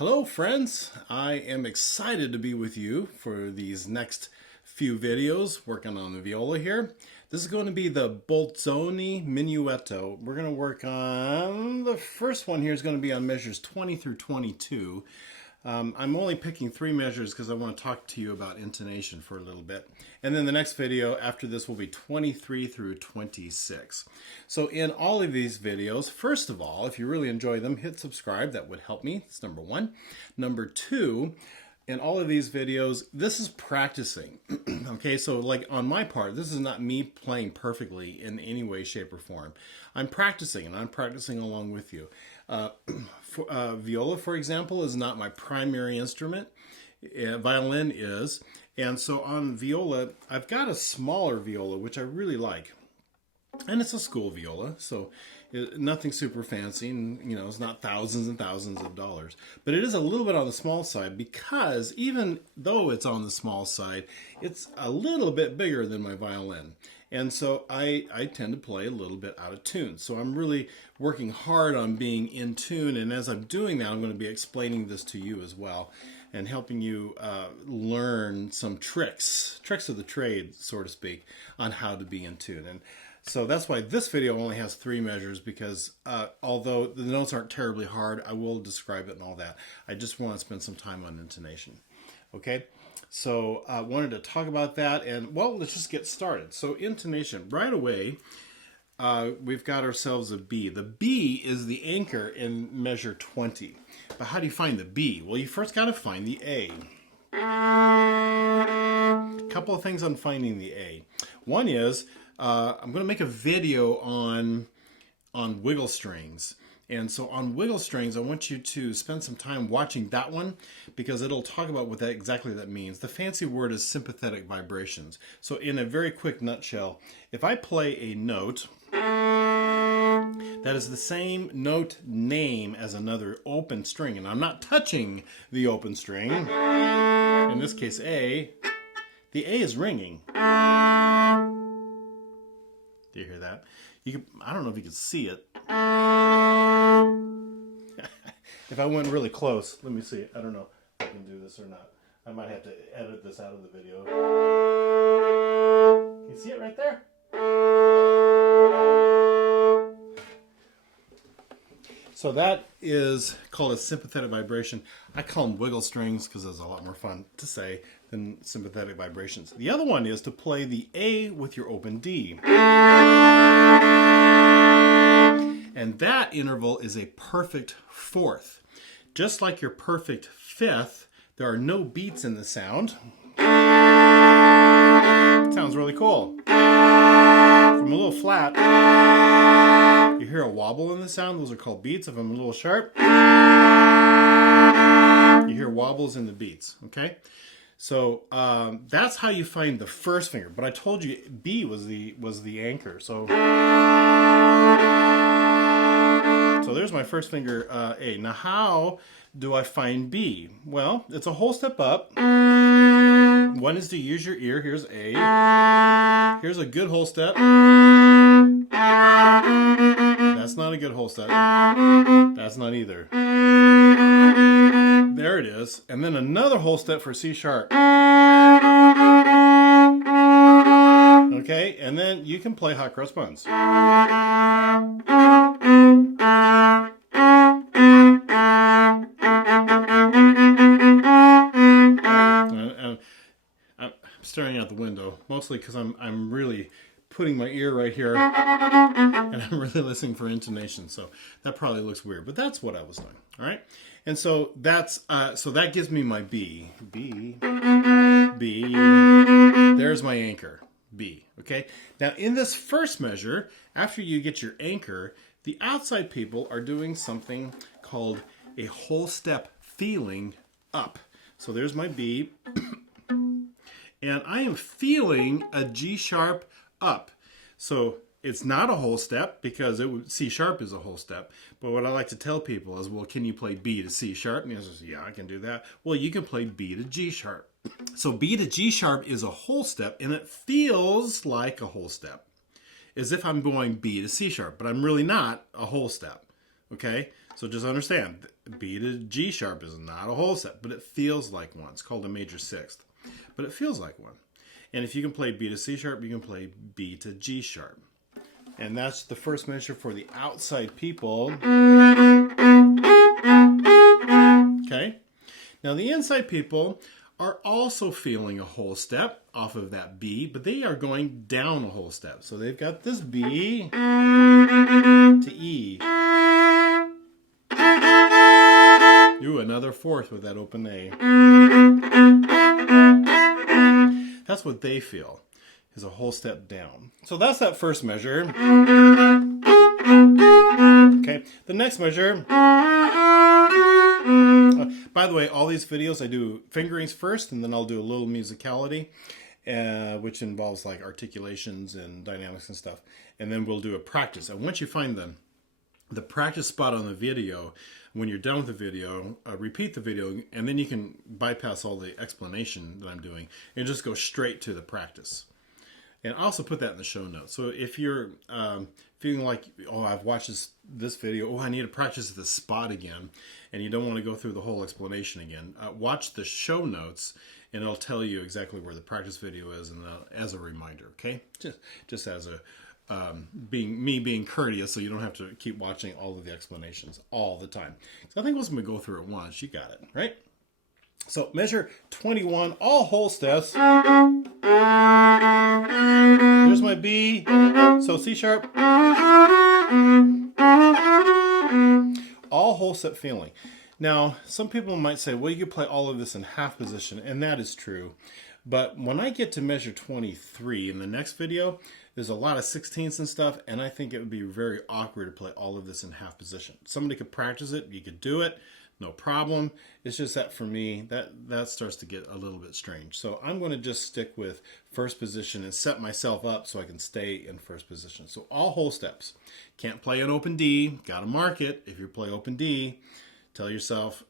Hello friends, I am excited to be with you for these next few videos working on the viola here. This is going to be the Bolzoni Minuetto. We're going to work on, the first one here is going to be on measures 20 through 22. I'm only picking 3 measures because I want to talk to you about intonation for a little bit. And then the next video after this will be 23 through 26. So in all of these videos, first of all, if you really enjoy them, hit subscribe. That would help me. That's number 1. Number 2, in all of these videos, this is practicing. Okay, so like on my part, this is not me playing perfectly in any way, shape, or form. I'm practicing, and I'm practicing along with you. Viola, for example, is not my primary instrument. Violin is. And so on viola, I've got a smaller viola, which I really like. And it's a school viola, so nothing super fancy, and you know, it's not thousands and thousands of dollars. But it is a little bit on the small side because even though it's on the small side, it's a little bit bigger than my violin. And so I tend to play a little bit out of tune. So I'm really working hard on being in tune. And as I'm doing that, I'm going to be explaining this to you as well and helping you learn some tricks of the trade, so to speak, on how to be in tune. And so that's why this video only has 3 measures because although the notes aren't terribly hard, I will describe it and all that. I just want to spend some time on intonation. Okay? So I wanted to talk about that, and well, let's just get started. So intonation, right away, we've got ourselves a B. The B is the anchor in measure 20. But how do you find the B? Well, you first got to find the A. A couple of things on finding the A. One is, I'm going to make a video on wiggle strings. And so on wiggle strings, I want you to spend some time watching that one because it'll talk about what exactly that means. The fancy word is sympathetic vibrations. So in a very quick nutshell, if I play a note that is the same note name as another open string, and I'm not touching the open string, in this case A, the A is ringing. Do you hear that? I don't know if you can see it. If I went really close, let me see. I don't know if I can do this or not. I might have to edit this out of the video. Can you see it right there? So that is called a sympathetic vibration. I call them wiggle strings because it's a lot more fun to say than sympathetic vibrations. The other one is to play the A with your open D. And that interval is a perfect 4th. Just like your perfect 5th, there are no beats in the sound. It sounds really cool. From a little flat, you hear a wobble in the sound. Those are called beats. If I'm a little sharp, you hear wobbles in the beats, okay? So that's how you find the first finger. But I told you B was the anchor. So there's my first finger, A. Now how do I find B? Well, it's a whole step up. One is to use your ear. Here's A. Here's a good whole step. That's not a good whole step. That's not either. There it is. And then another whole step for C sharp. Okay, and then you can play hot cross buns. I'm staring out the window, mostly because I'm really putting my ear right here and I'm really listening for intonation, so that probably looks weird, but that's what I was doing. All right, and so that's so that gives me my B. There's my anchor, B. Okay, now in this first measure, after you get your anchor, the outside people are doing something called a whole step feeling up. So there's my B, and I am feeling a G sharp up. So it's not a whole step because C sharp is a whole step. But what I like to tell people is, well, can you play B to C sharp? And he says, yeah, I can do that. Well, you can play B to G sharp. So B to G sharp is a whole step, and it feels like a whole step, as if I'm going B to C sharp, but I'm really not a whole step. Okay, So just understand, B to G sharp is not a whole step, but it feels like one. It's called a major sixth, but it feels like one. And if you can play B to C sharp, you can play B to G sharp. And that's the first measure for the outside people. Okay. Now the inside people are also feeling a whole step off of that B, but they are going down a whole step. So they've got this B to E. Ooh, another fourth with that open A. That's what they feel, is a whole step down. So that's that first measure. Okay, the next measure. By the way, all these videos I do fingerings first, and then I'll do a little musicality, which involves like articulations and dynamics and stuff. And then we'll do a practice. And once you find the practice spot on the video, when you're done with the video, repeat the video, and then you can bypass all the explanation that I'm doing and just go straight to the practice. And I'll also put that in the show notes. So if you're feeling like, oh, I've watched this video, oh, I need to practice this spot again, and you don't want to go through the whole explanation again, watch the show notes, and it'll tell you exactly where the practice video is, and as a reminder, okay? Just as a being courteous, so you don't have to keep watching all of the explanations all the time. So I think once we go through it once, you got it, right? So measure 21, all whole steps. Here's my B, so C sharp. All whole step feeling. Now, some people might say, well, you could play all of this in half position, and that is true. But when I get to measure 23 in the next video, there's a lot of 16ths and stuff, and I think it would be very awkward to play all of this in half position. Somebody could practice it, you could do it, no problem. It's just that for me, that starts to get a little bit strange. So I'm going to just stick with first position and set myself up so I can stay in first position. So all whole steps. Can't play an open D, got to mark it. If you play open D, tell yourself,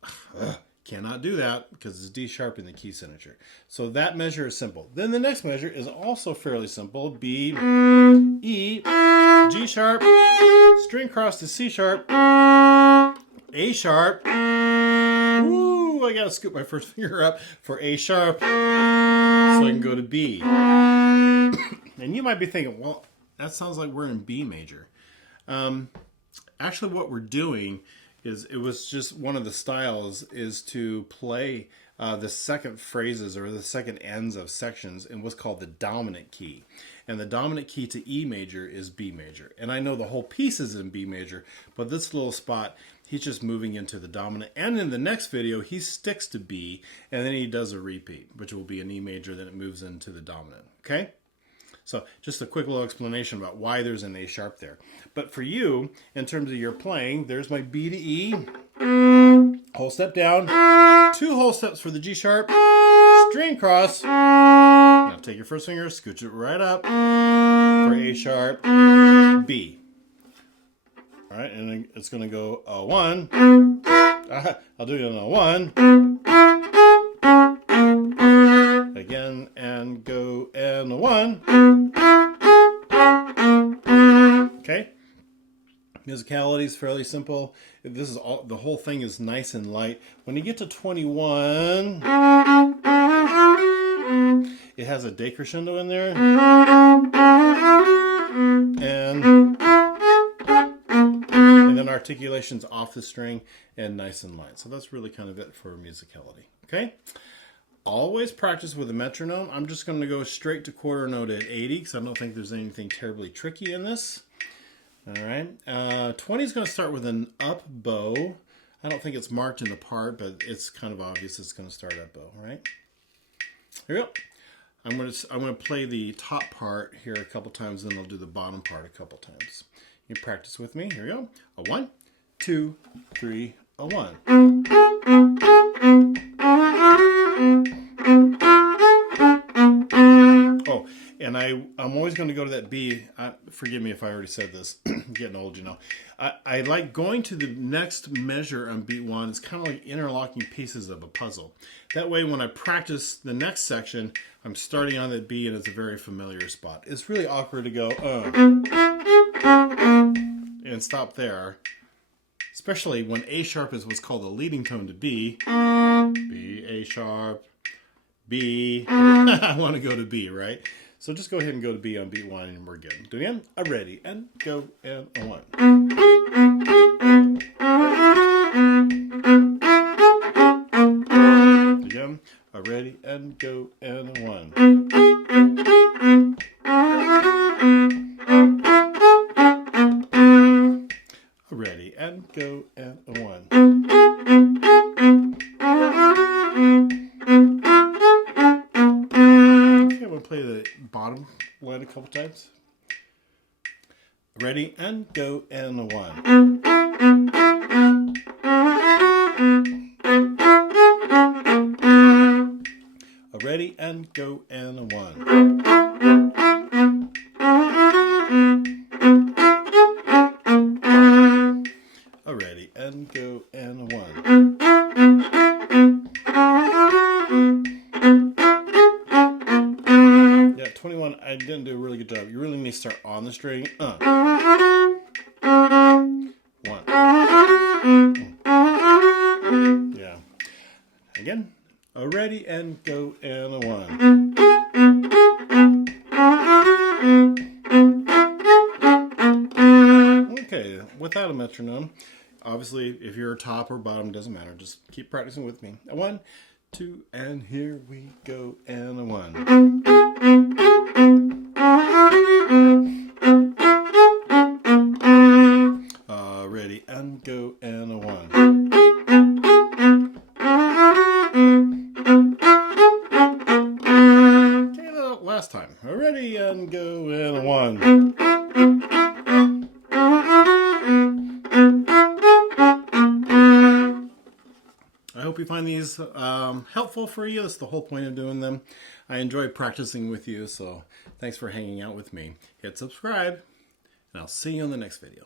cannot do that because it's D sharp in the key signature. So that measure is simple. Then the next measure is also fairly simple. B, E, G sharp, string cross to C sharp, A sharp. Ooh, I gotta scoop my first finger up for A sharp so I can go to B. And you might be thinking, well, that sounds like we're in B major. Actually, what we're doing is, it was just one of the styles is to play the second phrases or the second ends of sections in what's called the dominant key. And the dominant key to E major is B major. And I know the whole piece is in B major, but this little spot, he's just moving into the dominant. And in the next video, he sticks to B, and then he does a repeat, which will be an E major, then it moves into the dominant, okay? So just a quick little explanation about why there's an A sharp there. But for you, in terms of your playing, there's my B to E, whole step down, 2 whole steps for the G sharp, string cross. Now take your first finger, scooch it right up for A sharp, B. All right, and then it's going to go a 1. I'll do it on a 1. Again, and go and a 1. Okay. Musicality is fairly simple. This is all, the whole thing is nice and light. When you get to 21, it has a decrescendo in there. And then articulations off the string and nice and light. So that's really kind of it for musicality. Okay? Always practice with a metronome. I'm just going to go straight to quarter note at 80 because I don't think there's anything terribly tricky in this. All right. 20 is going to start with an up bow. I don't think it's marked in the part, but it's kind of obvious it's going to start up bow. All right. Here we go. I'm going to play the top part here a couple times, then I'll do the bottom part a couple times. You practice with me. Here we go. A 1, 2, 3, a 1. Oh, and I'm always going to go to that B. Forgive me if I already said this. I'm getting old, you know. I like going to the next measure on beat 1. It's kind of like interlocking pieces of a puzzle. That way, when I practice the next section, I'm starting on that B, and it's a very familiar spot. It's really awkward to go, and stop there. especially when A sharp is what's called a leading tone to B. B, A sharp, B. I want to go to B, right? So just go ahead and go to B on beat 1 and we're good. Do it again. Ready, and go, and 1. Again. Ready, and go, and 1. Ready, and go, and 1. Okay, we'll play the bottom line a couple times. Ready, and go, and 1. Ready, and go, and 1. Ready, and go, and 1. Yeah, 21, I didn't do a really good job. You really need to start on the string. 1. Yeah. Again. Ready, and go, and 1. Okay, without a metronome. Obviously, if you're top or bottom, doesn't matter. Just keep practicing with me. 1, 2, and here we go, and 1. Ready, and go, and 1. Okay, last time. Ready, and go, and 1. I hope you find these helpful for you. That's the whole point of doing them. I enjoy practicing with you, so thanks for hanging out with me. Hit subscribe, and I'll see you in the next video.